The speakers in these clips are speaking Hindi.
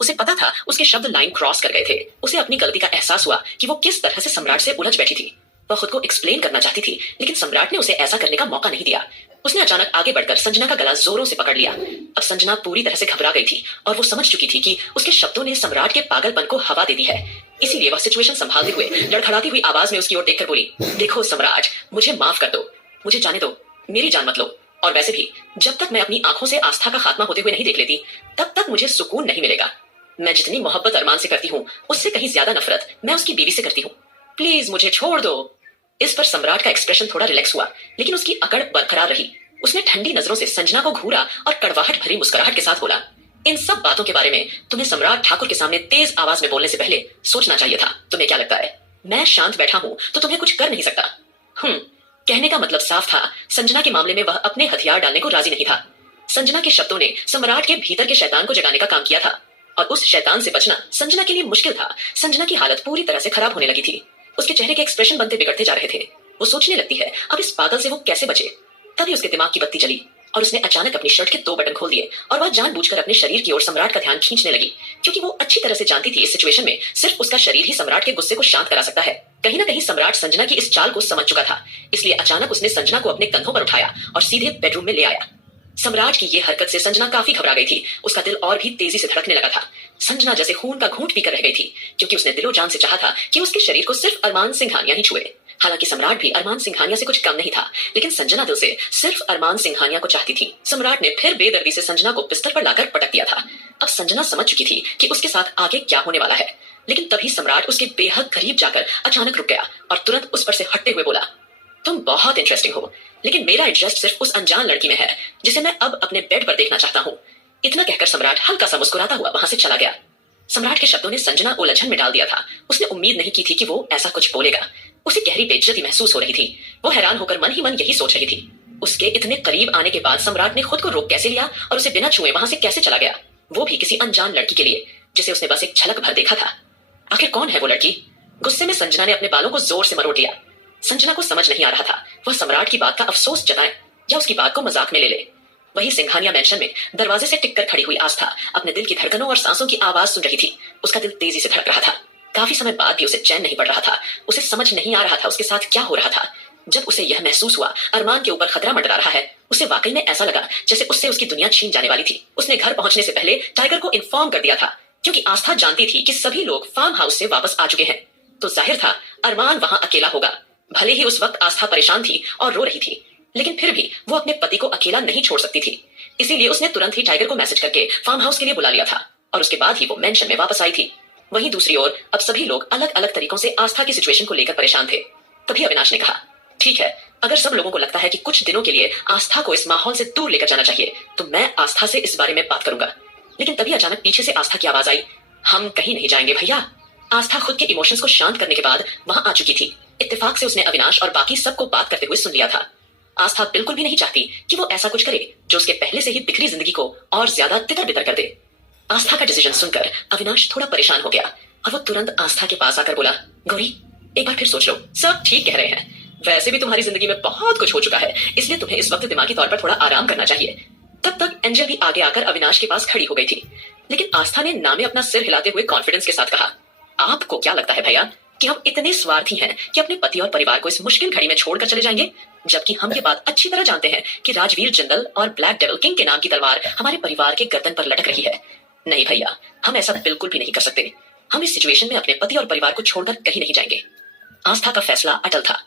उसे पता था उसके शब्द लाइन क्रॉस कर गए थे। उसे अपनी गलती का एहसास हुआ कि वो किस तरह से सम्राट से उलझ बैठी थी। वह खुद को एक्सप्लेन करना चाहती थी, लेकिन सम्राट ने उसे ऐसा करने का मौका नहीं दिया। उसने अचानक आगे बढ़कर संजना का गला जोरों से पकड़ लिया। अब संजना पूरी तरह से घबरा गई थी और वो समझ चुकी थी कि उसके शब्दों ने सम्राट के पागलपन को हवा दे दी है। इसीलिए वह सिचुएशन संभालते हुए लड़खड़ाती हुई आवाज में उसकी ओर देखकर बोली, देखो सम्राट, मुझे माफ कर दो, मुझे जाने दो, मेरी जान मत लो। और वैसे भी जब तक मैं अपनी आंखों से आस्था का खात्मा होते हुए नहीं देख लेती, तब तक मुझे सुकून नहीं मिलेगा। मैं जितनी मोहब्बत अरमान से करती हूँ, उससे कहीं ज्यादा नफरत मैं उसकी बीवी से करती हूँ। प्लीज मुझे छोड़ दो। इस पर सम्राट का एक्सप्रेशन थोड़ा रिलैक्स हुआ, लेकिन उसकी अकड़ बरकरार रही। उसने ठंडी नजरों से संजना को घूरा और कड़वाहट भरी मुस्कुराहट के साथ बोला, इन सब बातों के बारे में तुम्हें सम्राट ठाकुर के सामने तेज आवाज में बोलने से पहले सोचना चाहिए था। तुम्हें क्या लगता है मैं शांत बैठा हूं तो तुम्हें कुछ कर नहीं सकता? कहने का मतलब साफ था, संजना के मामले में वह अपने हथियार डालने को राजी नहीं था। संजना के शब्दों ने सम्राट के भीतर के शैतान को जगाने का काम किया था और उस शैतान से बचना संजना के लिए मुश्किल था। संजना की हालत पूरी तरह से खराब होने लगी थी। उसके चेहरे के एक्सप्रेशन बनते बिगड़ते जा रहे थे। वो सोचने लगती है अब इस पागल से वो कैसे बचे। तभी उसके दिमाग की बत्ती जली और उसने अचानक अपनी शर्ट के 2 बटन खोल दिए और वह जानबूझकर अपने शरीर की ओर सम्राट का ध्यान खींचने लगी, क्योंकि वो अच्छी तरह से जानती थी इस सिचुएशन में सिर्फ उसका शरीर ही सम्राट के गुस्से को शांत करा सकता है। कहीं ना कहीं सम्राट संजना की इस चाल को समझ चुका था, इसलिए अचानक उसने संजना को अपने कंधों पर उठाया और सीधे बेडरूम में ले आया। सम्राट की ये हरकत से संजना काफी घबरा गई थी। उसका दिल और भी तेजी से धड़कने लगा था। संजना जैसे खून का घूंट पीकर रह गई थी, क्योंकि उसने दिलो जान से चाहा था कि उसके शरीर को सिर्फ अरमान सिंघानिया ही छुए। हालांकि सम्राट भी अरमान सिंघानिया से कुछ कम नहीं था, लेकिन संजना दिल से सिर्फ अरमान सिंघानिया को चाहती थी। सम्राट ने फिर बेदर्दी से संजना को बिस्तर पर लाकर पटक दिया था। अब संजना समझ चुकी थी कि उसके साथ आगे क्या होने वाला है, लेकिन तभी सम्राट उसके बेहद करीब जाकर अचानक रुक गया और तुरंत उस पर से हटते हुए बोला, तुम बहुत इंटरेस्टिंग हो, लेकिन मेरा इंटरेस्ट सिर्फ उस अनजान लड़की में है जिसे मैं अब अपने बेड पर देखना चाहता हूँ। इतना कहकर सम्राट हल्का सा मुस्कुराता हुआ वहां से चला गया। सम्राट के शब्दों ने संजना उलझन में डाल दिया था। उसने उम्मीद नहीं की थी कि वो ऐसा कुछ बोलेगा। उसे गहरी बेइज्जती महसूस हो रही थी। वो हैरान होकर मन ही मन यही सोच रही थी, उसके इतने करीब आने के बाद सम्राट ने खुद को रोक कैसे लिया और उसे बिना छुए वहां से कैसे चला गया, वो भी किसी अनजान लड़की के लिए जिसे उसने बस एक झलक भर देखा था। आखिर कौन है वो लड़की? गुस्से में संजना ने अपने बालों को जोर से मरोड़ लिया। संजना को समझ नहीं आ रहा था वह सम्राट की बात का अफसोस जताए या उसकी बात को मजाक में ले ले। वही सिंघानिया मैंशन में दरवाजे से टिककर खड़ी हुई आस्था अपने दिल की धड़कनों और सांसों की आवाज सुन रही थी। उसका दिल तेजी से धड़क रहा था। काफी समय बाद भी उसे चैन नहीं पड़ रहा था। उसे समझ नहीं आ रहा था उसके साथ क्या हो रहा था। जब उसे यह महसूस हुआ अरमान के ऊपर खतरा मंडरा रहा है, उसे वाकई में ऐसा लगा जैसे उससे उसकी दुनिया छीन जाने वाली थी। उसने घर पहुंचने से पहले टाइगर को इन्फॉर्म कर दिया था, क्योंकि आस्था जानती थी कि सभी लोग फार्म हाउस से वापस आ चुके हैं, तो जाहिर था अरमान वहां अकेला होगा। भले ही उस वक्त आस्था परेशान थी और रो रही थी, लेकिन फिर भी वो अपने पति को अकेला नहीं छोड़ सकती थी। इसीलिए उसने तुरंत ही टाइगर को मैसेज करके फार्म हाउस के लिए बुला लिया था और उसके बाद ही वो मेंशन में वापस आई थी। वहीं दूसरी ओर अब सभी लोग अलग अलग तरीकों से आस्था की सिचुएशन को लेकर परेशान थे। तभी अविनाश ने कहा, ठीक है, अगर सब लोगों को लगता है कि कुछ दिनों के लिए आस्था को इस माहौल से दूर लेकर जाना चाहिए, तो मैं आस्था से इस बारे में बात करूंगा। लेकिन तभी अचानक पीछे से आस्था की आवाज आई, हम कहीं नहीं जाएंगे भैया। आस्था खुद के इमोशंस को शांत करने के बाद वहां आ चुकी थी। इत्तेफाक से उसने अविनाश और बाकी सबको बात करते हुए सुन लिया था। आस्था बिल्कुल भी नहीं चाहती कि वो ऐसा कुछ करे जो उसके पहले से ही बिखरी जिंदगी को और ज्यादा तितर बितर कर दे। आस्था का डिसीजन सुनकर अविनाश थोड़ा परेशान हो गया और वो तुरंत आस्था के पास आकर बोला, गौरी एक बार फिर सोच लो, सब ठीक कह रहे हैं। वैसे भी तुम्हारी जिंदगी में बहुत कुछ हो चुका है, इसलिए तुम्हें इस वक्त दिमागी तौर पर थोड़ा आराम करना चाहिए। तब तक एंजल भी आगे आकर अविनाश के पास खड़ी हो गई थी, लेकिन आस्था ने नामे अपना सिर हिलाते हुए कॉन्फिडेंस के साथ कहा, आपको क्या लगता है भैया कि हम इतने स्वार्थी हैं कि अपने पति और परिवार को इस मुश्किल घड़ी में छोड़कर चले जाएंगे, जबकि हम ये बात अच्छी तरह जानते हैं कि राजवीर जनरल और ब्लैक डेविल किंग के नाम की तलवार हमारे परिवार के गर्दन पर लटक रही है। नहीं भैया, हम ऐसा बिल्कुल भी नहीं कर सकते। हम इस सिचुएशन में अपने पति और परिवार को छोड़कर कहीं नहीं जाएंगे। आस्था का फैसला अटल था,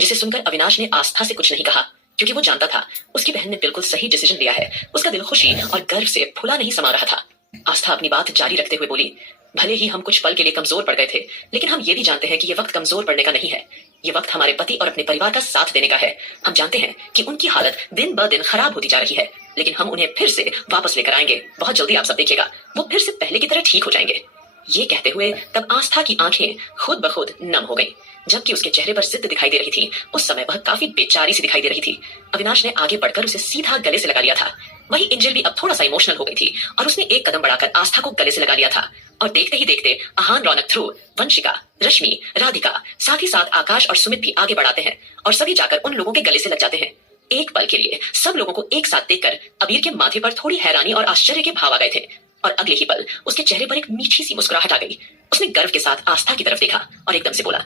जिसे सुनकर अविनाश ने आस्था से कुछ नहीं कहा, क्योंकि वो जानता था उसकी बहन ने बिल्कुल सही डिसीजन लिया है। उसका दिल खुशी और गर्व से फूला नहीं समा रहा था। आस्था अपनी बात जारी रखते हुए बोली, भले ही हम कुछ पल के लिए कमजोर पड़ गए थे, लेकिन हम ये भी जानते हैं कि ये वक्त कमजोर पड़ने का नहीं है। ये वक्त हमारे पति और अपने परिवार का साथ देने का है। हम जानते हैं कि उनकी हालत दिन ब दिन खराब होती जा रही है, लेकिन हम उन्हें फिर से वापस लेकर आएंगे। बहुत जल्दी आप सब देखिएगा, वो फिर से पहले की तरह ठीक हो जाएंगे। ये कहते हुए तब आस्था की आंखें खुद ब खुद नम हो गई, जबकि उसके चेहरे पर जिद्द दिखाई दे रही थी। उस समय वह काफी बेचारी सी दिखाई दे रही थी। अविनाश ने आगे बढ़कर उसे सीधा गले से लगा लिया था। वही एंजल भी अब थोड़ा सा इमोशनल हो गई थी और उसने एक कदम बढ़ाकर आस्था को गले से लगा लिया था। और देखते ही देखते आहान, रौनक, ध्रुव, वंशिका, रश्मि, राधिका, साथ ही साथ आकाश और सुमित भी आगे बढ़ाते हैं और सभी जाकर उन लोगों के गले से लग जाते हैं। एक पल के लिए सब लोगों को एक साथ देखकर अबीर के माथे पर थोड़ी हैरानी और आश्चर्य के भाव आ गए थे। और अगले ही पल उसके चेहरे पर एक मीठी सी मुस्कुराहट आ गई। उसने गर्व के साथ आस्था की तरफ देखा और एकदम से बोला,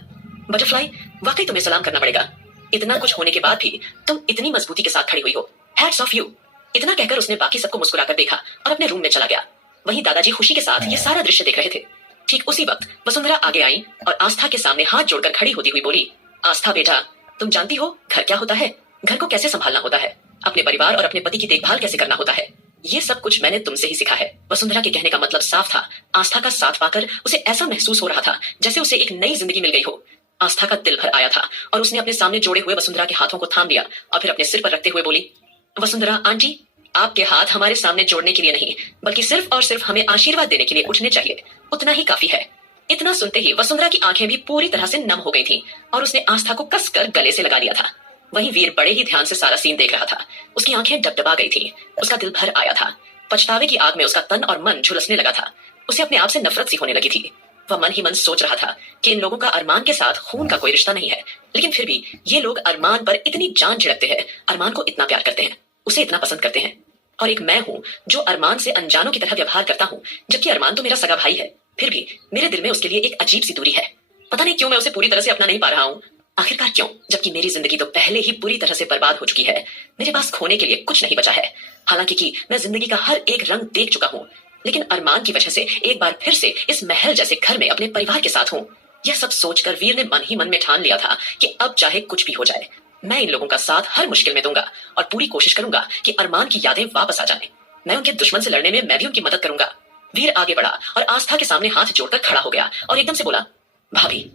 बटरफ्लाई, वाकई तुम्हें सलाम करना पड़ेगा। इतना कुछ होने के बाद भी तुम इतनी मजबूती के साथ खड़ी हुई हो। Hats off you. इतना कहकर उसने बाकी सबको मुस्कुराकर देखा और अपने रूम में चला गया। वहीं दादाजी खुशी के साथ ये सारा दृश्य देख रहे थे। ठीक उसी वक्त वसुंधरा आगे आई और आस्था के सामने हाथ जोड़कर खड़ी होती हुई बोली, आस्था बेटा, तुम जानती हो घर क्या होता है, घर को कैसे संभालना होता है, अपने परिवार और अपने पति की देखभाल कैसे करना होता है। ये सब कुछ मैंने तुमसे ही सीखा है। वसुंधरा के कहने का मतलब साफ था। आस्था का साथ पाकर उसे ऐसा महसूस हो रहा था जैसे उसे एक नई जिंदगी मिल गई हो। आस्था का दिल भर आया था और उसने अपने सामने जोड़े हुए वसुंधरा के हाथों को थाम लिया और फिर अपने सिर पर रखते हुए बोली, वसुंधरा आंटी, आपके हाथ हमारे सामने जोड़ने के लिए नहीं, बल्कि सिर्फ और सिर्फ हमें आशीर्वाद देने के लिए उठने चाहिए, उतना ही काफी है। इतना सुनते ही वसुंधरा की आंखें भी पूरी तरह से नम हो गई थीं और उसने आस्था को कसकर गले से लगा लिया था। वहीं वीर बड़े ही ध्यान से सारा सीन देख रहा था। उसकी आंखें डबडबा गई थीं, उसका दिल भर आया था। पछतावे की आग में उसका तन और मन झुलसने लगा था। उसे अपने आप से नफरत सी होने लगी थी। वह मन ही मन सोच रहा था कि इन लोगों का अरमान के साथ खून का कोई रिश्ता नहीं है, लेकिन फिर भी ये लोग अरमान पर इतनी जान झिड़कते हैं, अरमान को इतना प्यार करते हैं, उसे इतना पसंद करते हैं। और एक मैं हूं जो अरमान से अनजानों की तरह व्यवहार करता हूं, जबकि अरमान तो मेरा सगा भाई है। फिर भी मेरे दिल में उसके लिए एक अजीब सी दूरी है। पता नहीं क्यों मैं उसे पूरी तरह से अपना नहीं पा रहा हूं। आखिरकार क्यों, जबकि मेरी जिंदगी तो पहले ही पूरी तरह से बर्बाद हो चुकी है। मेरे पास खोने के लिए कुछ नहीं बचा है। हालांकि कि मैं जिंदगी का हर एक रंग देख चुका हूं, लेकिन अरमान की वजह से एक बार फिर से इस महल जैसे घर में अपने परिवार के साथ हूं। यह सब सोचकर वीर ने मन ही मन में ठान लिया था कि अब चाहे कुछ भी हो जाए, मैं इन लोगों का साथ हर मुश्किल में दूंगा और पूरी कोशिश करूंगा कि अरमान की यादें वापस आ जाएं। मैं उनके दुश्मन से लड़ने में मैं भी उनकी मदद करूंगा। वीर आगे बढ़ा और आस्था के सामने हाथ जोड़कर खड़ा हो गया और एकदम से बोला, भाभी।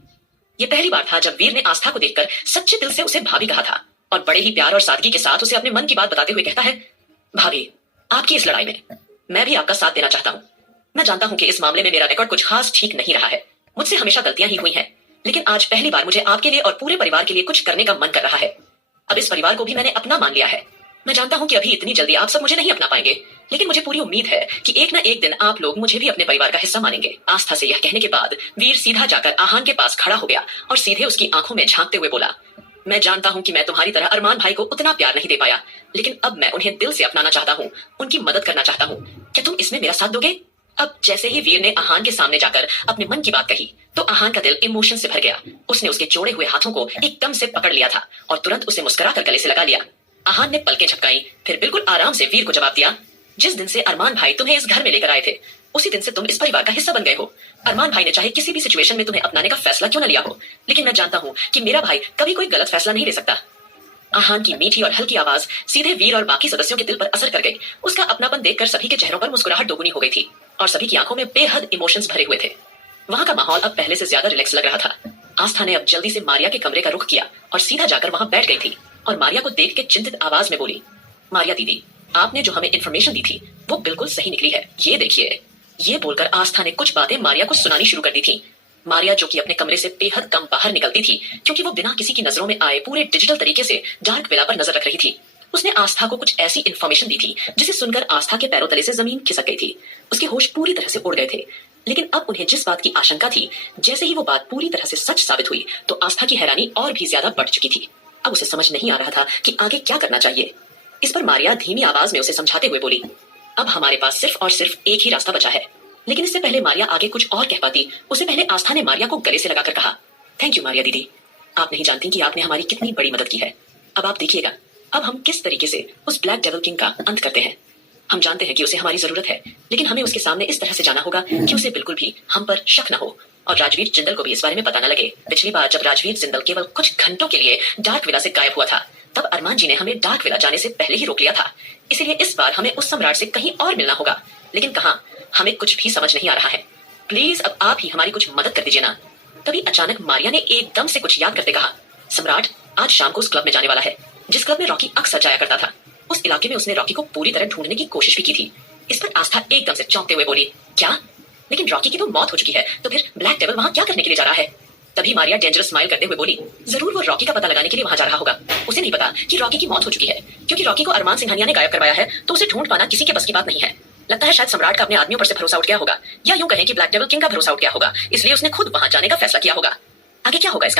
ये पहली बार था जब वीर ने आस्था को देखकर सच्चे दिल से उसे भाभी कहा था और बड़े ही प्यार और सादगी के साथ उसे अपने मन की बात बताते हुए कहता है, भाभी, आपकी इस लड़ाई में मैं भी आपका साथ देना चाहता हूँ। मैं जानता हूँ कि इस मामले में मेरा रिकॉर्ड कुछ खास ठीक नहीं रहा है, मुझसे हमेशा गलतियां ही हुई हैं, लेकिन आज पहली बार मुझे आपके लिए और पूरे परिवार के लिए कुछ करने का मन कर रहा है। अब इस परिवार को भी मैंने अपना मान लिया है। मैं जानता हूँ कि अभी इतनी जल्दी आप सब मुझे नहीं अपना पाएंगे, लेकिन मुझे पूरी उम्मीद है कि एक ना एक दिन आप लोग मुझे भी अपने परिवार का हिस्सा मानेंगे। आस्था से यह कहने के बाद वीर सीधा जाकर आहान के पास खड़ा हो गया और सीधे उसकी आंखों में झांकते हुए बोला, मैं जानता हूँ कि मैं तुम्हारी तरह अरमान भाई को उतना प्यार नहीं दे पाया, लेकिन अब मैं उन्हें दिल से अपनाना चाहता हूँ, उनकी मदद करना चाहता हूँ। क्या तुम इसमें मेरा साथ दोगे? अब जैसे ही वीर ने आहान के सामने जाकर अपने मन की बात कही तो आहान का दिल इमोशन से भर गया। उसने उसके जोड़े हुए हाथों को एकदम से पकड़ लिया था और तुरंत उसे मुस्कुराकर गले से लगा लिया। आहान ने पलकें झपकाई, फिर बिल्कुल आराम से वीर को जवाब दिया, जिस दिन से अरमान भाई तुम्हें इस घर में लेकर आए थे, उसी दिन से तुम इस परिवार का हिस्सा बन गए हो। अरमान भाई ने चाहे किसी भी सिचुएशन में तुम्हें अपनाने का फैसला क्यों न लिया हो, लेकिन मैं जानता हूँ कि मेरा भाई कभी कोई गलत फैसला नहीं ले सकता। आहान की मीठी और हल्की आवाज सीधे वीर और बाकी सदस्यों के दिल पर असर कर गई। उसका अपनापन देखकर सभी के चेहरों पर मुस्कुराहट दोगुनी हो गई थी और सभी की आंखों में बेहद इमोशंस भरे हुए थे। वहां का माहौल अब पहले से ज्यादा रिलैक्स लग रहा था। आस्था ने अब जल्दी से मारिया के कमरे का रुख किया और सीधा जाकर वहां बैठ गई थी और मारिया को देख के चिंतित आवाज में बोली, मारिया दीदी, आपने जो हमें इन्फॉर्मेशन दी थी वो बिल्कुल सही निकली है। ये देखिए। ये बोलकर आस्था ने कुछ बातें मारिया को सुनानी शुरू कर दी थी। मारिया, जो कि अपने कमरे से बेहद कम बाहर निकलती थी क्योंकि वो बिना किसी की नजरों में आए पूरे डिजिटल तरीके से डार्क विला पर नजर रख रही थी, उसने आस्था को कुछ ऐसी इन्फॉर्मेशन दी थी जिसे सुनकर आस्था के पैरों तले से जमीन खिसक गई थी। उसके होश पूरी तरह से उड़ गए थे। लेकिन अब उन्हें जिस बात की आशंका थी, जैसे ही वो बात पूरी तरह से सच साबित हुई तो आस्था की हैरानी और भी ज्यादा बढ़ चुकी थी। अब उसे समझ नहीं आ रहा था कि आगे क्या करना चाहिए। इस पर मारिया धीमी आवाज में उसे समझाते हुए बोली, अब हमारे पास सिर्फ और सिर्फ एक ही रास्ता बचा है। लेकिन इससे पहले मारिया आगे कुछ और कह पाती, उससे पहले आस्था ने मारिया को गले से लगाकर कहा, थैंक यू मारिया दीदी, आप नहीं जानती कि आपने हमारी कितनी बड़ी मदद की है। अब आप देखिएगा अब हम किस तरीके से उस ब्लैक डेविल किंग का अंत करते हैं। हम जानते हैं कि उसे हमारी जरूरत है, लेकिन हमें उसके सामने इस तरह से जाना होगा कि उसे बिल्कुल भी हम पर शक न हो और राजवीर जिंदल को भी इस बारे में पता न लगे। पिछली बार जब राजवीर जिंदल केवल कुछ घंटों के लिए डार्क विला से गायब हुआ था, तब अरमान जी ने हमें डार्क विला जाने से पहले ही रोक लिया था। इसीलिए इस बार हमें उस सम्राट से कहीं और मिलना होगा, लेकिन कहाँ, हमें कुछ भी समझ नहीं आ रहा है। प्लीज अब आप ही हमारी कुछ मदद कर दीजिए ना। तभी अचानक मारिया ने एकदम से कुछ याद करते कहा, सम्राट आज शाम को उस क्लब में जाने वाला है जिस क्लब में रॉकी अक्सर जाया करता था। उस इलाके में उसने रॉकी को पूरी तरह ढूंढने की कोशिश भी की थी। इस पर आस्था एकदम से चौंकते हुए बोली, क्या? लेकिन रॉकी की तो मौत हो चुकी है, तो फिर ब्लैक डेविल वहां क्या करने के लिए जा रहा है? तभी मारिया डेंजरस स्माइल करते हुए बोली, जरूर वो रॉकी का पता लगाने के लिए वहां जा रहा होगा। उसे नहीं पता कि रॉकी की मौत हो चुकी है, क्योंकि रॉकी को अरमान सिंघानिया ने गायब करवाया है, तो उसे ढूंढ पाना किसी के बस की बात नहीं है। लगता है शायद सम्राट का अपने आदमियों पर से भरोसा उठ गया होगा, या यूं कहें कि ब्लैक डेविल किंग का भरोसा उठ गया होगा, इसलिए उसने खुद वहां जाने का फैसला किया होगा। आगे क्या होगा इसका?